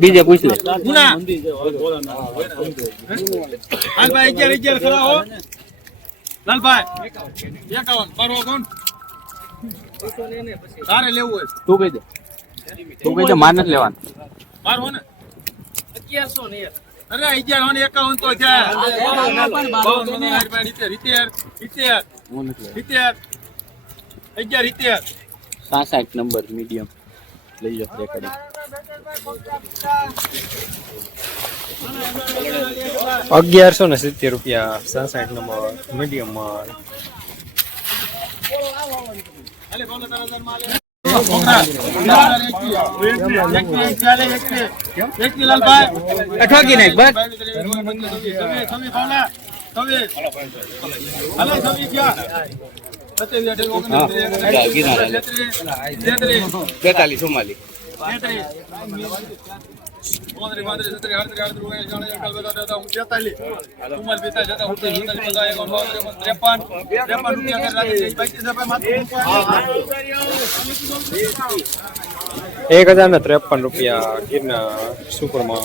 બીજે પૂછ લે ગુના લાલભાઈ અગિયાર અગિયાર ખરા હો. લાલભાઈ એકાવન. બારો કોણ તારે લેવું હોય. તું કહી દે. તું કહી દે માર નથી લેવાનું. બાર હો ને અરે અગિયાર ને એકાવન તો છે. નથી લેવાનું સિત્તેર, અગિયાર સિત્તેર સાસઠ નંબર મીડિયમ. લઈ જશે રેકર્ડિંગ અગિયારસો ને સિત્તેર રૂપિયા સાસઠ નંબર મીડિયમ માલ. ઠોકી એક હજાર ને ત્રેપન રૂપિયા ગિરના સુપરમાં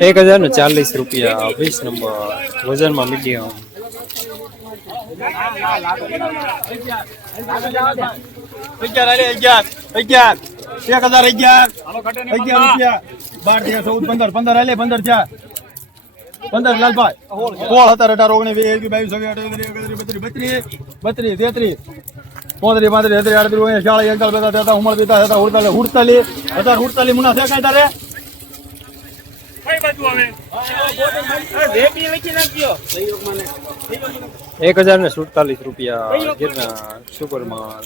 એક હજાર ને ચાલીસ રૂપિયા વીસ નંબર વજનમાં મીડિયમ અગિયાર અગિયાર અગિયાર એક હજાર અગિયાર અગિયાર રૂપિયા બાર તેર ચૌદ પંદર પંદર અલે પંદર ચાર પંદર લાલભાઈ સોળ સત્તર અઢાર ઓગણીસ વીસ એકવીસ બાવીસ છવ્વીસ અઠ્યાવીસ ત્રીસ એકત્રીસ બત્રીસ બત્રીસ તેત્રીસ. પોત્રીસ પાંત્રીસ છત્રીસ આડત્રીસ ઓગણીસ ચાળીસ એકતાલીસ બેતાલીસ તેતાલીસ ઉમર પિતા હતા ઉડતાલીસ ઉડતાલીસ. હજાર ઉડતાલીસ મુના છે કાંઈ તારે? એક હજાર ને સુડતાલીસ રૂપિયા ગિરના સુપરમાં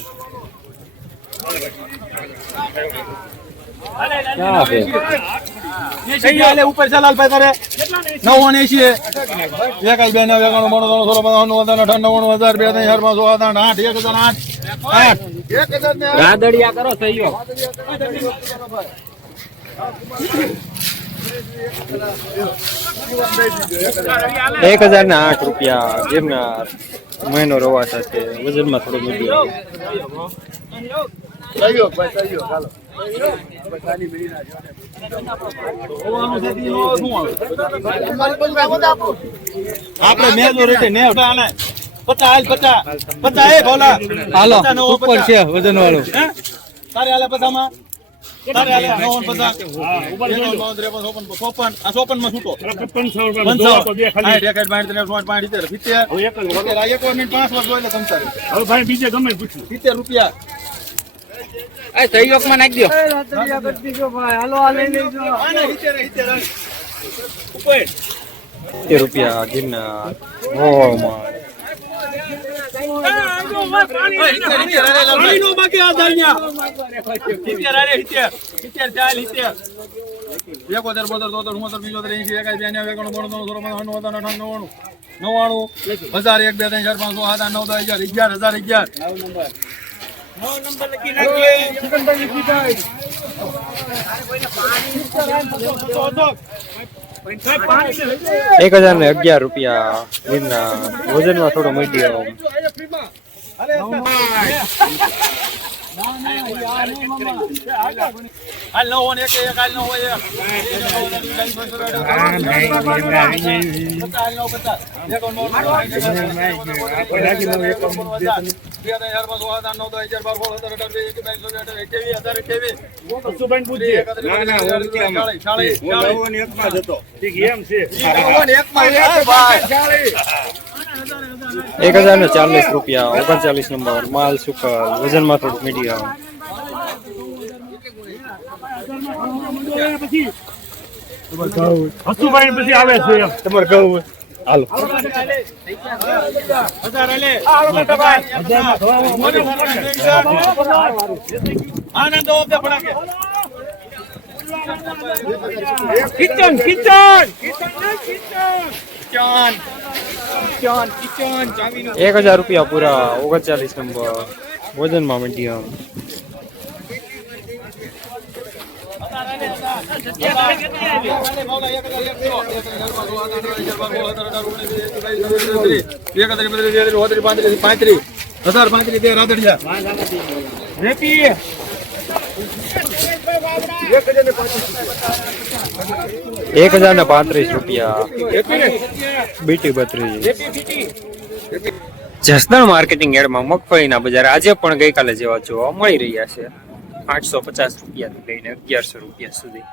ક્યાં છે? એસી ચાલે ઉપર છે લાલભાઈ તારે. નવ્વાણું એસી એકાઈ બે ને એકાણું બાણું ત્રણ સોળ પંદર નવ્વાણું અઢાર નવ્વાણું હજાર બે ત્રણ ચાર પાંચ છ આઠ આઠ એક હજાર આઠ આઠ. રાદડિયા કરો સહયોગ એક હજાર ને આઠ રૂપિયા ગિરનાર મહિનો રવા સાથે વજનમાં થોડો મીડિયમ આપણે મેજોરિટી ને હાલે પચાસ હાલ પચા પચા એ ભોલા. હાલો ઉપર છે વજન વાળો તારે હાલે પચાસમાં? તારે હાલે નવ્વાણું પચાસ? એકાવન, બાવન, ત્રેપન, ચોપન, ચોપન. આ ચોપનમાં છૂટો પંચાવન. સાઠ, એકસઠ, બાસઠ, ત્રેસઠ, ચોસઠ, પાંસઠ, સિત્તેર, સિત્તેર. આ એ સહયોગમાં નાખી દો. સિત્તેર રૂપિયા સિત્તેર. એકોતેર, બોતેર, તોતેર, ઉનોતેર, પંચોતેર, એંશી, એકાસી, બ્યાસી, એકાણું, બાણું, ત્રણું, નવ્વાણું, નવ્વાણું. નવ્વાણું હજાર એક બે ત્રણ ચાર પાંચ છ સાત આઠ નવ દસ અગિયાર અગિયાર હજાર અગિયાર. એક હજાર ને અગિયાર રૂપિયા. ગિરનાર વજનમાં થોડો નવ અને એક હજાર ને ચાલીસ રૂપિયા ઓગણચાલીસ નંબર માલ સુકલ વજનમાં થોડું મીડિયમ હસુભાઈ પછી આવે છે તમારે કહું હાલો. Anand kitchen kitchen! Kitchen! Kitchen kitchen ચાવીનું એક હજાર રૂપિયા પૂરા ઓગણચાલીસ નંબર. વજનમાં મીડિયમ. એક હજાર ને પાંત્રીસ રૂપિયા બીટી બત્રીસ જસદણ માર્કેટિંગ એડમાં મગફળીના બજાર આજે પણ ગઈકાલે જેવા જોવા મળી રહ્યા છે. આઠસો પચાસ રૂપિયાથી લઈને અગિયારસો રૂપિયા સુધી.